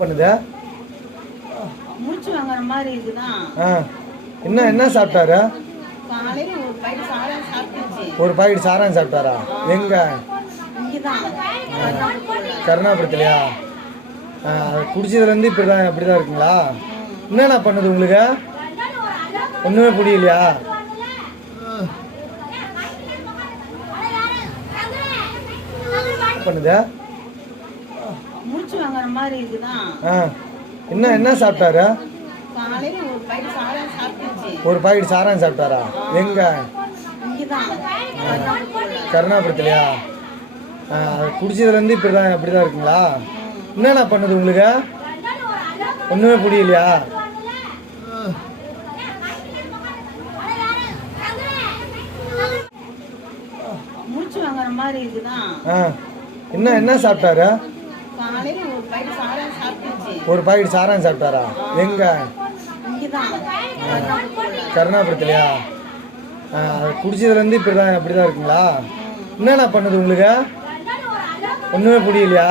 பண்ணுது? முடிச்சு வாங்குற மாதிரி இருக்குதான் என்ன என்ன சாப்பிட்டாரு? காலையில ஒரு பாக்கெட் சாராயம் சாப்பிட்டாரா? எங்க? கருணாபுரத்துலையா? குடிச்சதுலேருந்து இப்படி தான் இப்படி தான் இருக்குங்களா? என்னண்ணா பண்ணுது உங்களுக்கு? ஒன்றுமே புரியலையா? பண்ணுது? முடிச்சு வாங்குற மாதிரி இருக்குதான் என்ன என்ன சாப்பிட்டாரு? ஒரு பாக்கெட் சாராயம் சாப்பிட்டாரா? எங்க? கருணாபுரத்துலையா? குடிச்சதுலேருந்து இப்படி தான் இப்படி தான் இருக்குங்களா? என்னண்ணா பண்ணுது உங்களுக்கு? ஒன்றுமே புரியலையா? என்ன என்ன சாப்பிட்டாரு? ஒரு பாக்கெட் சாராயம் சாப்பிட்டாரா? எங்க? கருணாபுரத்துலையா? குடிச்சதுலேருந்து இப்படி தான் இப்படி தான் இருக்குங்களா? என்னண்ணா பண்ணுது உங்களுக்கு? ஒன்றுமே புரியலையா?